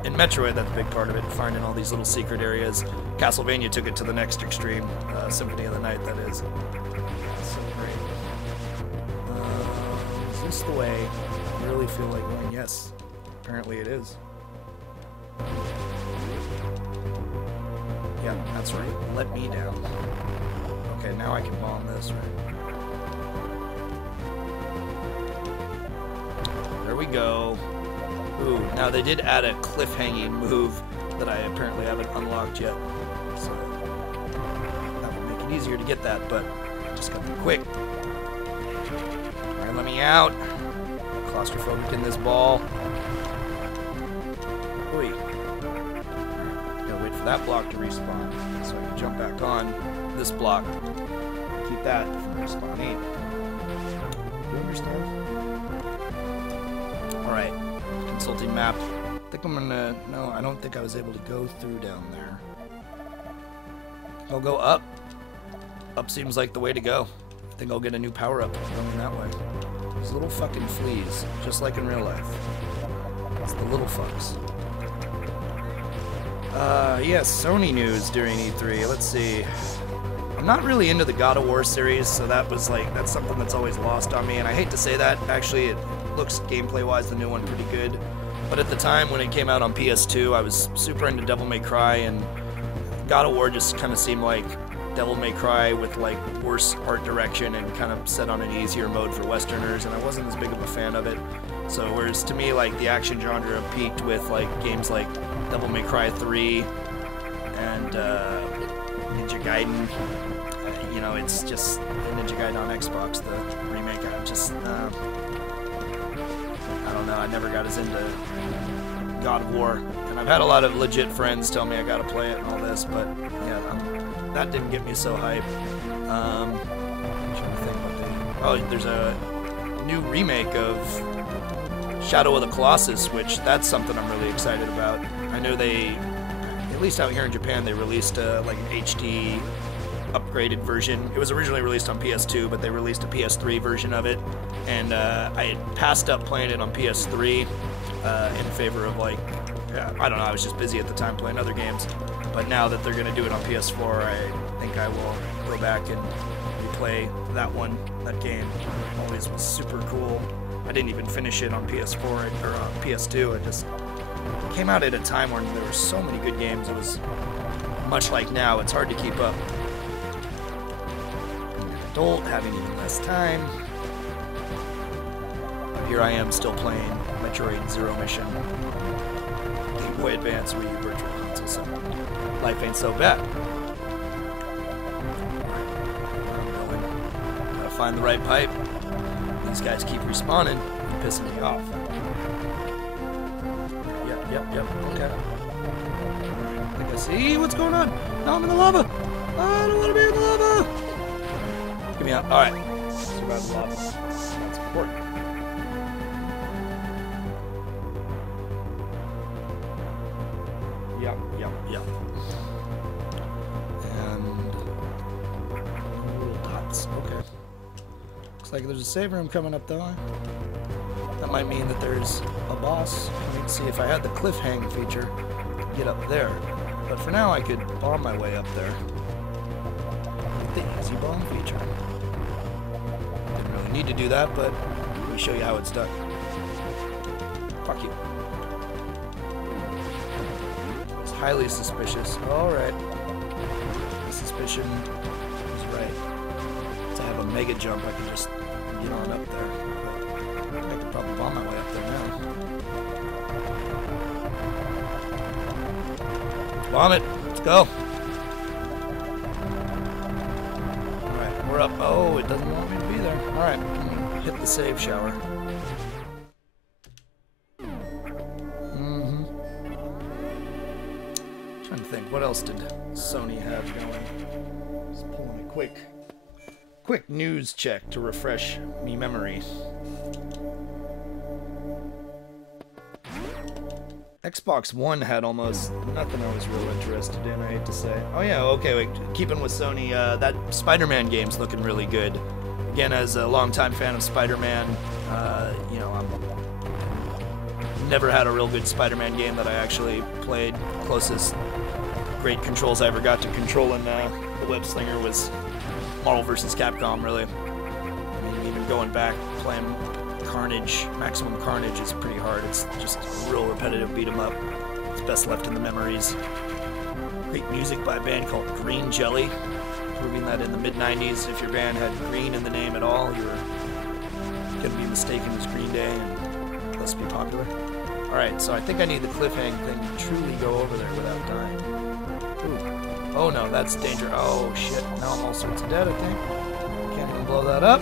In Metroid, that's a big part of it, finding all these little secret areas. Castlevania took it to the next extreme. Symphony of the Night, that is. So great. Is this the way I really feel like going? Yes. Apparently it is. Yeah, that's right. Let me down. Okay, now I can bomb this, right? There we go. Ooh, now they did add a cliffhanging move that I apparently haven't unlocked yet. So that would make it easier to get that, but I just got there quick. Alright, let me out. Claustrophobic in this ball. Ooh. Gotta wait for that block to respawn so I can jump back on this block. Keep that from respawning. Do you understand? Alright. Consulting map. I think I'm gonna... No, I don't think I was able to go through down there. I'll go up. Up seems like the way to go. I think I'll get a new power-up going that way. These little fucking fleas, just like in real life. It's the little fucks. Yes, Sony news during E3. Let's see. I'm not really into the God of War series, so that's something that's always lost on me, and I hate to say that. Actually, it looks gameplay-wise the new one pretty good. But at the time when it came out on PS2, I was super into Devil May Cry, and God of War just kind of seemed like Devil May Cry with like worse art direction and kind of set on an easier mode for Westerners, and I wasn't as big of a fan of it. So whereas to me, like, the action genre peaked with like games like Devil May Cry 3 and Ninja Gaiden. You know, it's just Ninja Gaiden on Xbox, the remake. I don't know. I never got as into God of War, and I've had a lot of legit friends tell me I gotta play it and all this, but yeah, that didn't get me so hype. I'm trying to think what there's a new remake of Shadow of the Colossus, which that's something I'm really excited about. I know they, at least out here in Japan, they released like an HD upgraded version. It was originally released on PS2, but they released a PS3 version of it, and I had passed up playing it on PS3 in favor of like, I don't know, I was just busy at the time playing other games. But now that they're going to do it on PS4, I think I will go back and replay that one. That game always was super cool. I didn't even finish it on PS4 or on PS2. It just came out at a time when there were so many good games. It was much like now. It's hard to keep up. I'm an adult, having even less time. But here I am still playing Metroid Zero Mission. Game Boy Advance Wii U Virtual Console. So life ain't so bad. I'm going. Gotta find the right pipe. These guys keep respawning and pissing me off. Yep, okay. I think I see what's going on. No, I'm in the lava. I don't want to be in the lava. Get me out. Alright. Survive the lava. That's important. Yep. And little dots. Okay. Looks like there's a save room coming up though. That might mean that there's a boss. Let's see if I had the cliffhang feature, get up there. But for now, I could bomb my way up there. The easy bomb feature. Didn't really need to do that, but let me show you how it's done. Fuck you. It's highly suspicious. Alright. The suspicion is right. To have a mega jump, I can just get on up there. I could probably bomb my way up there now. Bomb it. Let's go. Alright, we're up. Oh, it doesn't want me to be there. Alright, I'm gonna hit the save shower. Trying to think, what else did Sony have going? Just pulling a quick news check to refresh me memory. Xbox One had almost nothing I was real interested in, I hate to say. Oh yeah, okay, wait, keeping with Sony, that Spider-Man game's looking really good. Again, as a longtime fan of Spider-Man, you know, I've never had a real good Spider-Man game that I actually played. Closest great controls I ever got to controlling the web slinger was Marvel vs. Capcom, really. I mean, even going back, playing Carnage, Maximum Carnage is pretty hard. It's just a real repetitive beat 'em up. It's best left in the memories. Great music by a band called Green Jelly, proving that in the mid-90s, if your band had green in the name at all, you were going to be mistaken as Green Day and thus be popular. Alright, so I think I need the cliffhang thing to truly go over there without dying. Ooh. Oh no, that's danger. Oh shit. Now I'm all sorts of dead, I think. Can't even blow that up.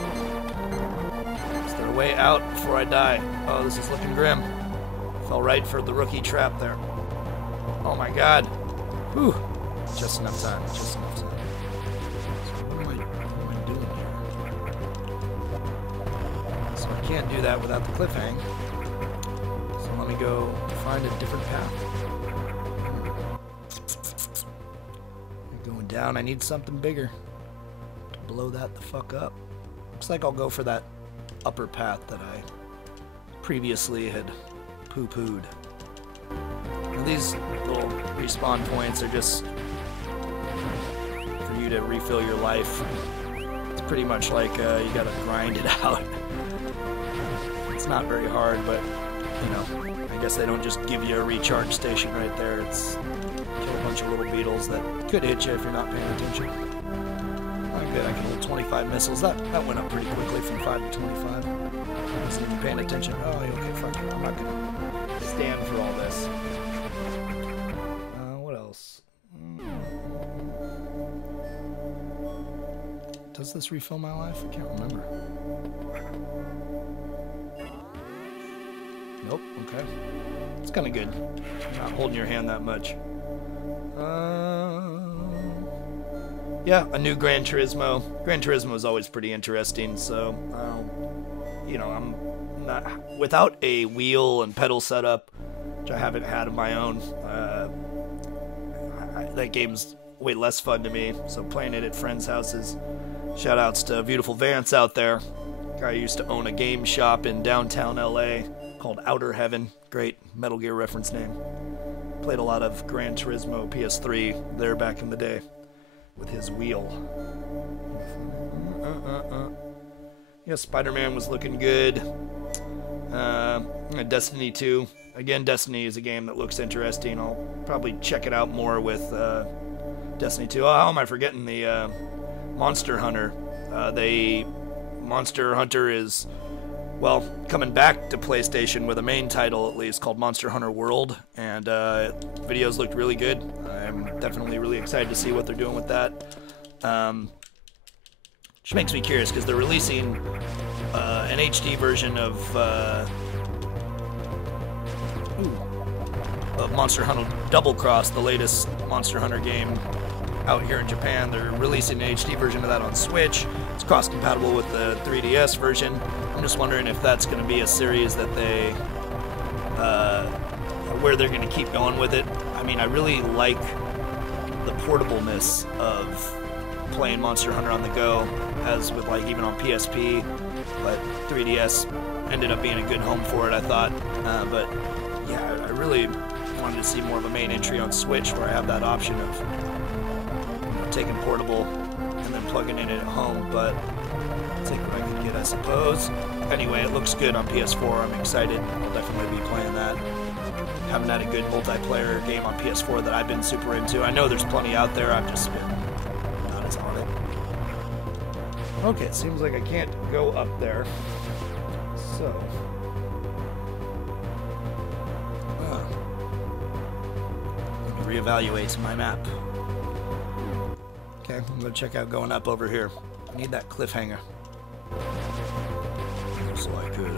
Is there a way out before I die? Oh, this is looking grim. Fell right for the rookie trap there. Oh my god. Whew. Just enough time. Just enough time. So what am I doing here? So I can't do that without the cliffhang. So let me go find a different path. Going down, I need something bigger to blow that the fuck up. Looks like I'll go for that upper path that I previously had poo-pooed. These little respawn points are just for you to refill your life. It's pretty much like you gotta grind it out. It's not very hard, but you know, I guess they don't just give you a recharge station right there. It's kill a bunch of little beetles that could hit you if you're not paying attention. Oh good, I can hold 25 missiles. That went up pretty quickly from 5 to 25. I wasn't even paying attention. Oh, okay, fuck it. I'm not gonna stand for all this. What else? Does this refill my life? I can't remember. Nope, okay. It's kind of good. Not holding your hand that much. Yeah, a new Gran Turismo. Gran Turismo is always pretty interesting, so, you know, I'm not, without a wheel and pedal setup, which I haven't had of my own, that game's way less fun to me, so playing it at friends' houses. Shout outs to beautiful Vance out there. Guy used to own a game shop in downtown LA called Outer Heaven. Great Metal Gear reference name. Played a lot of Gran Turismo PS3 there back in the day with his wheel. Yeah, Spider-Man was looking good. Destiny 2. Again, Destiny is a game that looks interesting. I'll probably check it out more with Destiny 2. Oh, how am I forgetting the Monster Hunter? Monster Hunter is, well, coming back to PlayStation with a main title at least called Monster Hunter World, and videos looked really good. I'm definitely really excited to see what they're doing with that. Which makes me curious because they're releasing an HD version of Monster Hunter Double Cross, the latest Monster Hunter game out here in Japan. They're releasing an HD version of that on Switch. It's cross-compatible with the 3DS version. I'm just wondering if that's going to be a series that they, where they're going to keep going with it. I mean, I really like the portableness of playing Monster Hunter on the go, as with like even on PSP, but 3DS ended up being a good home for it, I thought. But yeah, I really wanted to see more of a main entry on Switch where I have that option of, you know, taking portable and then plugging in it at home, but I'll take what I can get, I suppose. Anyway, it looks good on PS4. I'm excited. I'll definitely be playing that. Haven't had a good multiplayer game on PS4 that I've been super into. I know there's plenty out there. I've just been not as on it. Okay, it seems like I can't go up there. So... let me reevaluate my map. Okay, I'm going to check out going up over here. I need that cliffhanger. So I could,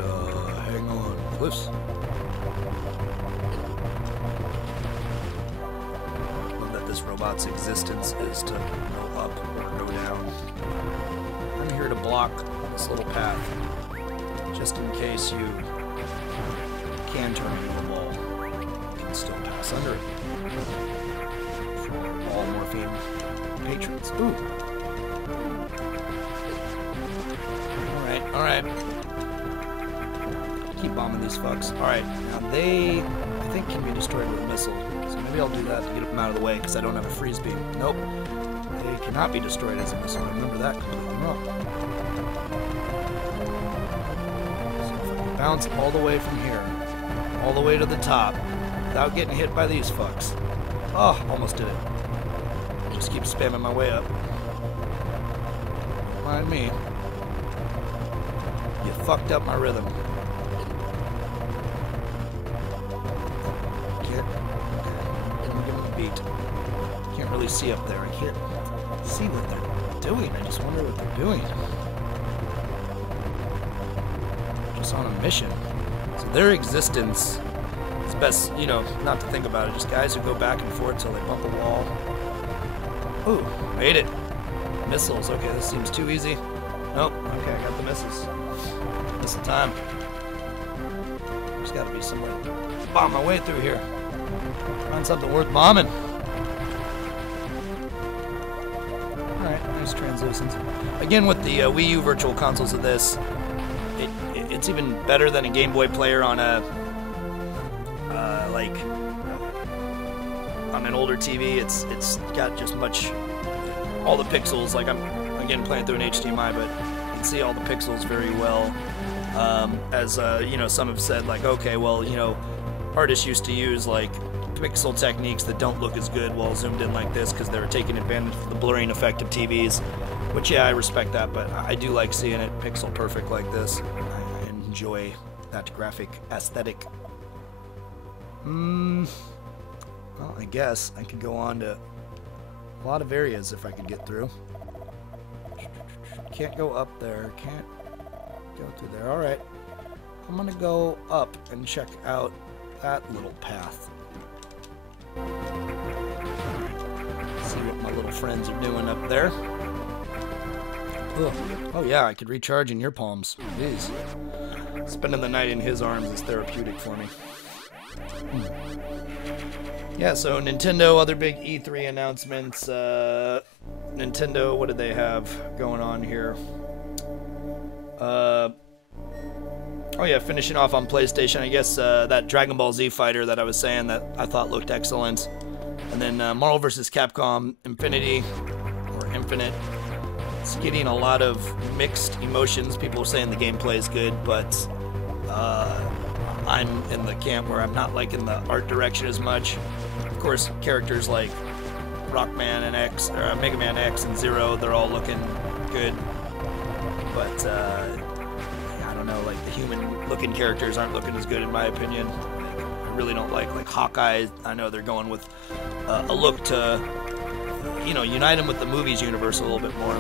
hang on. Cliffs. Love that this robot's existence is to go up or go down. I'm here to block this little path, just in case you can turn into a wall. You can still pass under it. For all morphine patrons. Ooh. Alright. Keep bombing these fucks. Alright, now they, I think, can be destroyed with a missile. So maybe I'll do that to get them out of the way, because I don't have a freeze beam. Nope. They cannot be destroyed as a missile. I remember that completely wrong. So if I can bounce all the way from here, all the way to the top, without getting hit by these fucks. Oh, almost did it. Just keep spamming my way up. Don't mind me. You fucked up my rhythm. Can't give him a beat. Can't can't really see up there. I can't see what they're doing. I just wonder what they're doing. Just on a mission. So their existence is best, you know, not to think about it. Just guys who go back and forth till they bump a wall. Ooh, made it. Missiles. Okay, this seems too easy. Nope. Okay, I got the missiles. Missile time. There's got to be some way to bomb my way through here. Find something worth bombing. Alright, nice translucence. Again, with the Wii U Virtual Consoles of this, it's even better than a Game Boy player on a, like, on an older TV. It's got just much, all the pixels, like I'm, again, playing through an HDMI, but you can see all the pixels very well. As, you know, some have said, like, okay, well, you know, artists used to use, like, pixel techniques that don't look as good while zoomed in like this because they were taking advantage of the blurring effect of TVs, which, yeah, I respect that, but I do like seeing it pixel perfect like this. I enjoy that graphic aesthetic. Well, I guess I could go on to a lot of areas if I could get through. Can't go up there, can't go through there. Alright, I'm gonna go up and check out that little path. See what my little friends are doing up there. Ugh. Oh yeah, I could recharge in your palms. Jeez. Spending the night in his arms is therapeutic for me. Yeah, so Nintendo, other big E3 announcements. Nintendo, what did they have going on here? Oh yeah, finishing off on PlayStation, I guess that Dragon Ball Z fighter that I was saying that I thought looked excellent. And then Marvel vs. Capcom Infinity, or Infinite. It's getting a lot of mixed emotions. People are saying the gameplay is good, but I'm in the camp where I'm not liking the art direction as much. Of course, characters like Rockman and X, or Mega Man X and Zero, they're all looking good. But I don't know, like the human-looking characters aren't looking as good in my opinion. I really don't like Hawkeye. I know they're going with a look to, you know, unite him with the movies universe a little bit more.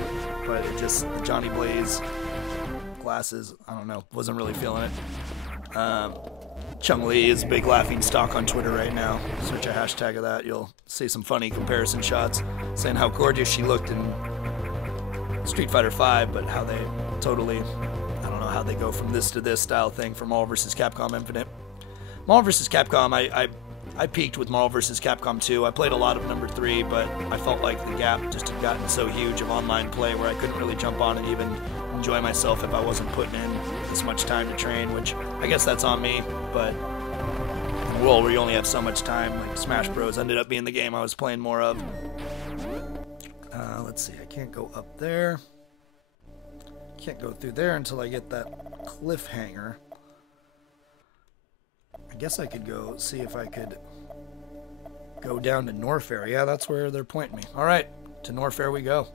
But it just, the Johnny Blaze glasses, I don't know, wasn't really feeling it. Chun-Li is a big laughing stock on Twitter right now. Search a hashtag of that, you'll see some funny comparison shots saying how gorgeous she looked in Street Fighter V, but how they totally, I don't know how they go from this to this style thing for Marvel vs. Capcom Infinite. Marvel vs. Capcom, I peaked with Marvel vs. Capcom 2. I played a lot of number 3, but I felt like the gap just had gotten so huge of online play where I couldn't really jump on and even enjoy myself if I wasn't putting in this much time to train, which I guess that's on me, but in a world where you only have so much time, like Smash Bros. Ended up being the game I was playing more of. Let's see, I can't go up there. Can't go through there until I get that cliffhanger. I guess I could go see if I could go down to Norfair. Yeah, that's where they're pointing me. Alright, to Norfair we go.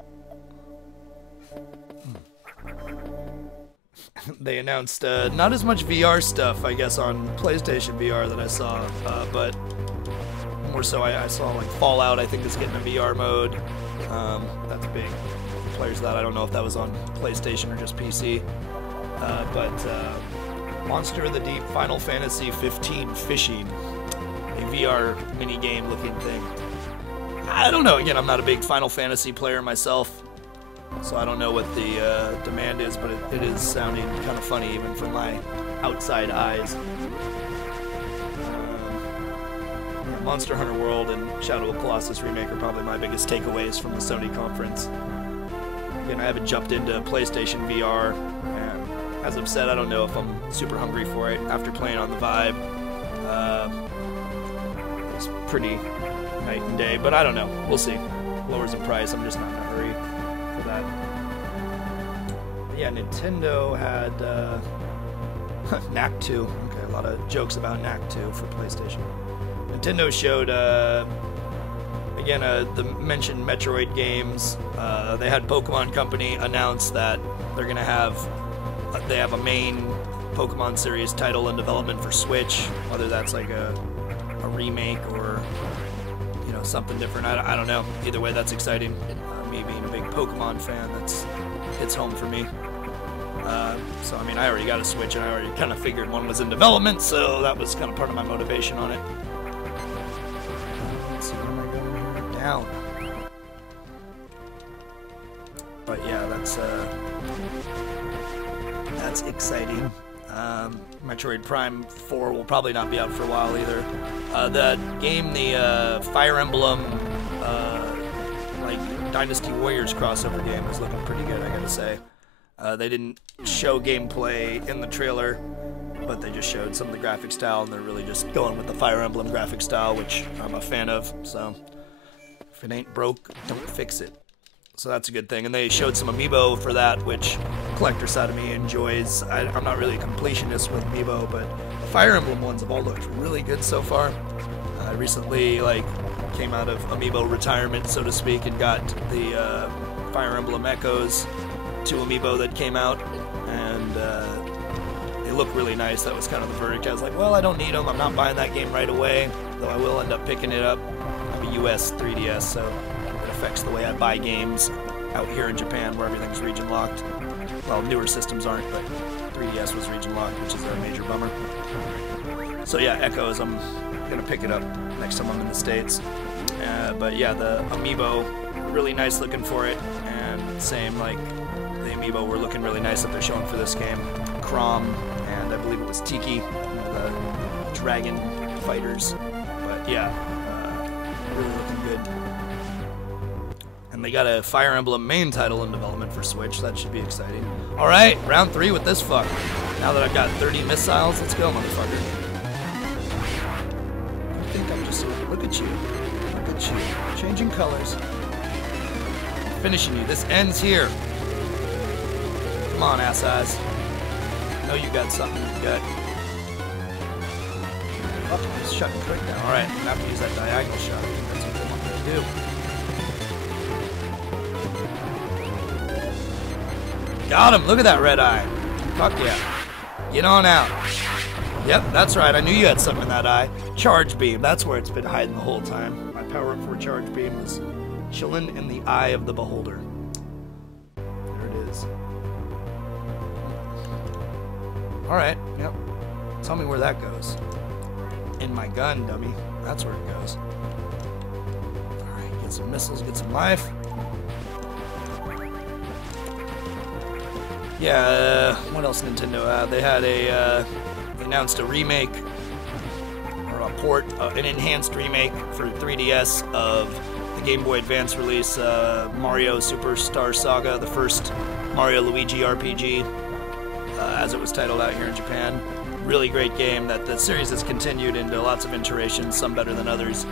They announced not as much VR stuff, I guess, on PlayStation VR that I saw, but more so I saw like Fallout, I think, is getting a VR mode. That's big. Players that, I don't know if that was on PlayStation or just PC. But Monster of the Deep Final Fantasy 15 Fishing, a VR minigame looking thing. I don't know, again, I'm not a big Final Fantasy player myself, so I don't know what the demand is, but it is sounding kind of funny even from my outside eyes. Monster Hunter World and Shadow of Colossus Remake are probably my biggest takeaways from the Sony conference. Again, I haven't jumped into PlayStation VR, and as I've said, I don't know if I'm super hungry for it after playing on the Vive. It's pretty night and day, but I don't know. We'll see. Lowers in price, I'm just not in a hurry for that. But yeah, Nintendo had Knack 2. Okay, a lot of jokes about Knack 2 for PlayStation. Nintendo showed, again, the mentioned Metroid games. They had Pokemon Company announce that they're going to have, they have a main Pokemon series title in development for Switch, whether that's like a remake or, you know, something different. I don't know. Either way, that's exciting. Me being a big Pokemon fan, hits home for me. So I mean, I already got a Switch, and I already kind of figured one was in development, so that was kind of part of my motivation on it. Let's see, where am I going here? Down. But yeah, that's exciting. Metroid Prime 4 will probably not be out for a while either. The game, the Fire Emblem, like Dynasty Warriors crossover game is looking pretty good, I gotta say. They didn't show gameplay in the trailer, but they just showed some of the graphic style, and they're really just going with the Fire Emblem graphic style, which I'm a fan of. So if it ain't broke, don't fix it. So that's a good thing. And they showed some amiibo for that, which the collector side of me enjoys. I'm not really a completionist with amiibo, but the Fire Emblem ones have all looked really good so far. I recently came out of amiibo retirement, so to speak, and got the Fire Emblem Echoes 2 amiibo that came out, and they look really nice. That was kind of the verdict. I was like, well, I don't need them. I'm not buying that game right away, though I will end up picking it up. I have a US 3DS, so it affects the way I buy games out here in Japan, where everything's region locked. Well, newer systems aren't, but 3DS was region locked, which is a major bummer. So yeah, Echoes, I'm gonna pick it up next time I'm in the States. But yeah, the amiibo, really nice looking for it, and same like the amiibo were looking really nice that they're showing for this game. Crom, and I believe it was Tiki, the dragon fighters. But yeah, really looking good. And they got a Fire Emblem main title in development for Switch. That should be exciting. All right, round 3 with this fuck. Now that I've got 30 missiles, let's go, motherfucker. I think I'm just... Look at you. Look at you. Changing colors. Finishing you. This ends here. Come on, ass eyes. I know you got something in your gut. Oh, just shutting quick now. Alright, I'm gonna have to use that diagonal shot. That's what they want me to do. Got him! Look at that red eye. Fuck yeah. Get on out. Yep, that's right. I knew you had something in that eye. Charge beam. That's where it's been hiding the whole time. My power up for charge beam is chilling in the eye of the beholder. There it is. Alright, yep. Tell me where that goes. In my gun, dummy. That's where it goes. Alright, get some missiles, get some life. Yeah, what else Nintendo had? They had they announced a remake, or a port, an enhanced remake for 3DS of the Game Boy Advance release, Mario Superstar Saga, the first Mario Luigi RPG, as it was titled out here in Japan. Really great game that the series has continued into lots of iterations, some better than others.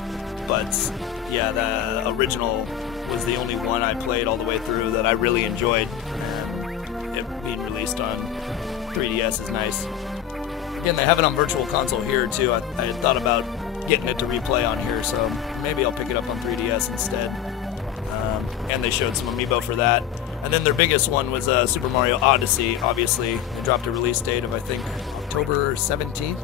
But yeah, the original was the only one I played all the way through that I really enjoyed. And it being released on 3DS is nice. Again, they have it on Virtual Console here too. I had thought about getting it to replay on here, so maybe I'll pick it up on 3DS instead. And they showed some amiibo for that. And then their biggest one was Super Mario Odyssey. Obviously, they dropped a release date of, I think, October 17th.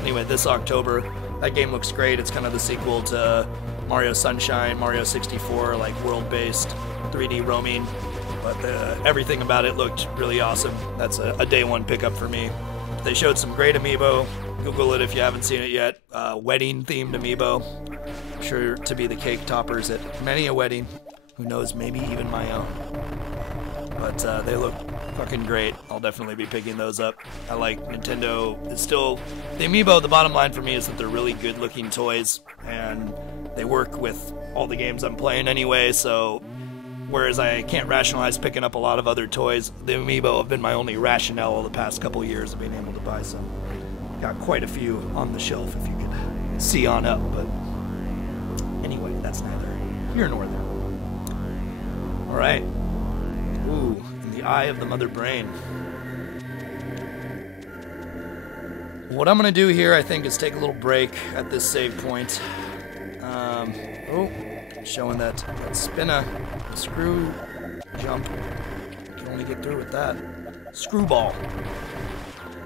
Anyway, this October. That game looks great. It's kind of the sequel to Mario Sunshine, Mario 64, like world-based 3D roaming. But everything about it looked really awesome. That's a day one pickup for me. They showed some great amiibo. Google it if you haven't seen it yet. Wedding-themed amiibo. Sure to be the cake toppers at many a wedding. Who knows, maybe even my own. But they look fucking great. I'll definitely be picking those up. I like Nintendo. It's still... The amiibo, the bottom line for me is that they're really good-looking toys. And they work with all the games I'm playing anyway, so... Whereas I can't rationalize picking up a lot of other toys, the amiibo have been my only rationale the past couple years of being able to buy some. Got quite a few on the shelf if you could see on up, but anyway, that's neither here nor there. Alright. Ooh, in the eye of the mother brain. What I'm going to do here, I think, is take a little break at this save point. Showing that spinner, screw jump. Can only get through with that. Screwball.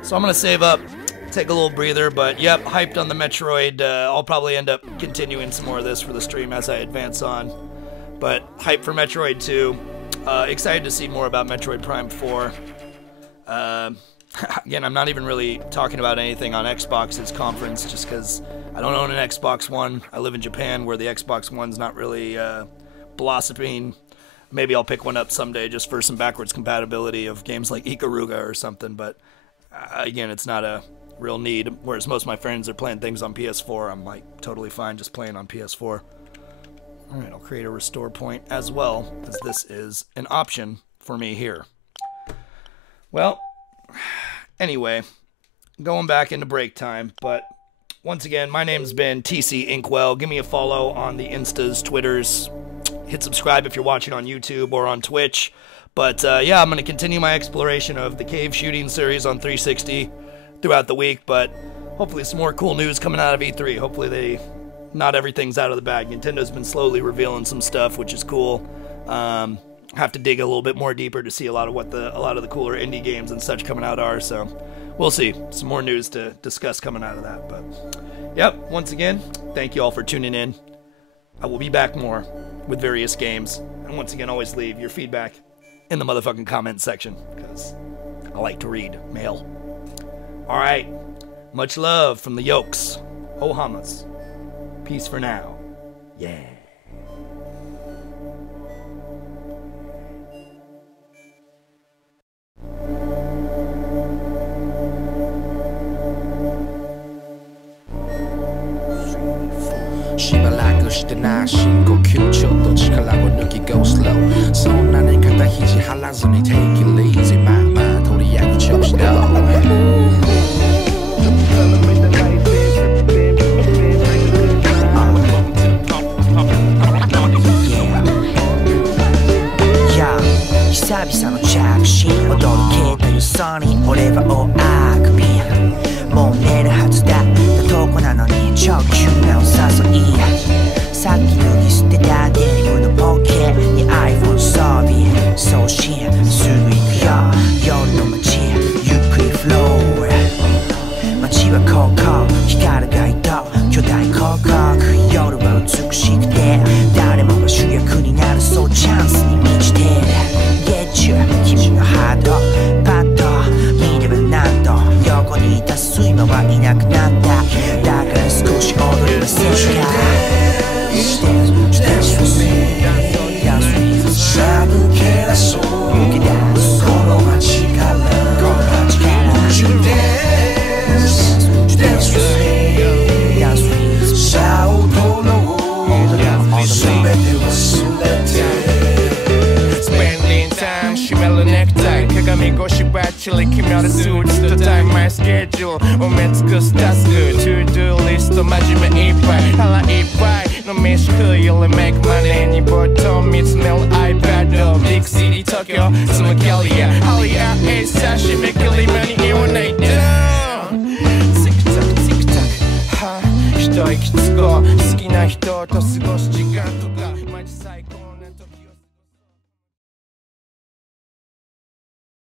So I'm going to save up, take a little breather, but yep, hyped on the Metroid. I'll probably end up continuing some more of this for the stream as I advance on. But hyped for Metroid 2. Excited to see more about Metroid Prime 4. Again, I'm not even really talking about anything on Xbox's conference just because I don't own an Xbox One. I live in Japan where the Xbox One's not really blossoming. Maybe I'll pick one up someday just for some backwards compatibility of games like Ikaruga or something, but again, it's not a real need, whereas most of my friends are playing things on PS4. I'm like totally fine just playing on PS4. Alright, I'll create a restore point as well, because this is an option for me here. Well, anyway, going back into break time, but once again, my name's been t.c.inkwell. Give me a follow on the Instas, Twitters. Hit subscribe if you're watching on YouTube or on Twitch. But yeah, I'm going to continue my exploration of the cave shooting series on 360 throughout the week, but hopefully some more cool news coming out of E3. Hopefully not everything's out of the bag. Nintendo's been slowly revealing some stuff, which is cool. Have to dig a little bit more deeper to see a lot of the cooler indie games and such coming out are, so we'll see. Some more news to discuss coming out of that, but yep, once again, thank you all for tuning in. I will be back more with various games, and once again, always leave your feedback in the motherfucking comment section, because I like to read mail. Alright, much love from the Yokes. Ohamas. Peace for now. Yeah.してな深呼吸ちょっと力を抜き Go slow そんなに肩肘張らずに Take it easy まあまあとりあえず調子どう久々の着信驚けたよそに俺は大あくびもう寝るはずだったとこなのに超急なお誘いさっき脱ぎ捨てたデニムのポケに iPhone 装備送信すぐ行くよ夜の街ゆっくりフロー街は高校光る街灯巨大広告夜は美しくて誰もが主役になるそうチャンスに満ちてる月中君のハートパッと見ればなんと横にいた睡魔はいなくなっただから少し踊りませんかDance with me, dance with me さあ抜け出そうこの街から Won't you dance, dance with me さあ踊ろう全て忘れて Spending time 締めるネクタイ鏡越しバッチリ決めるスーツとタイムマイスケジュール埋め尽くすタスク To do list 真面目いっぱい腹いっぱいの飯食いより make money にボトン見つめる iPad Big City Tokyo そのキャリアハリアーエイサ締め切り間に合わないドーンチクタクチクタクは一息つこう好きな人と過ごす時間とか